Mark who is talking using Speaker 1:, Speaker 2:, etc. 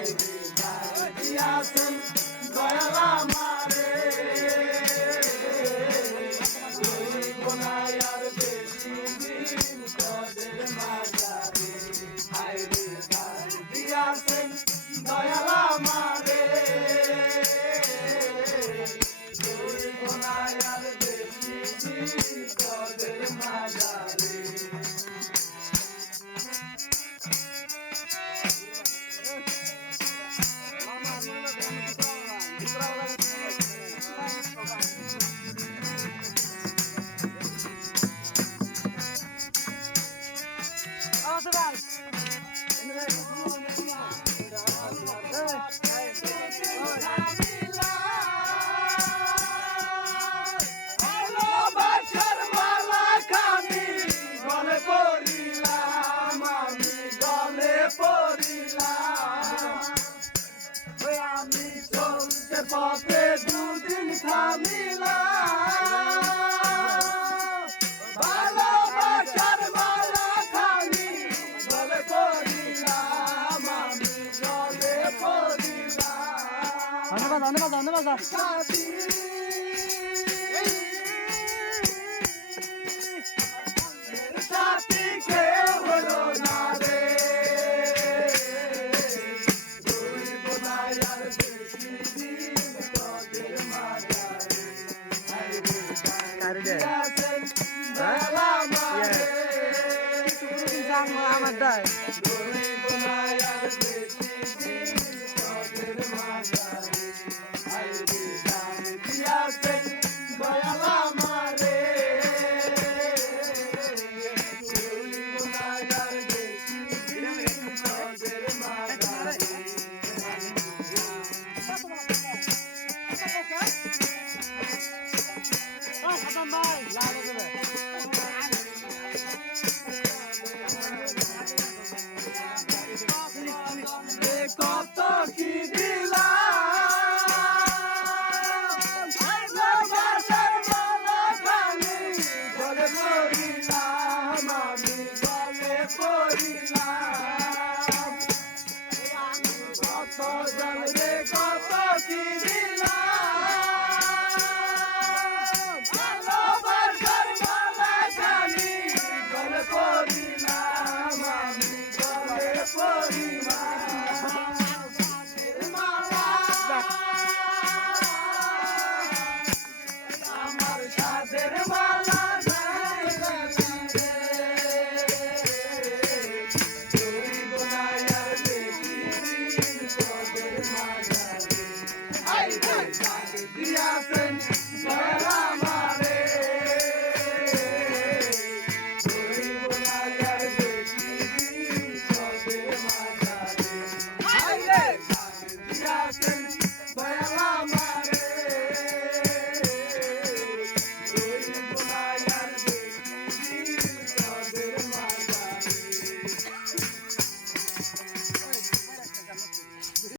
Speaker 1: vai beijar. Pop it, do things, Camila. ধন্যবাদ
Speaker 2: ধন্যবাদ ধন্যবাদ আমার দায় my life.
Speaker 1: Diasen.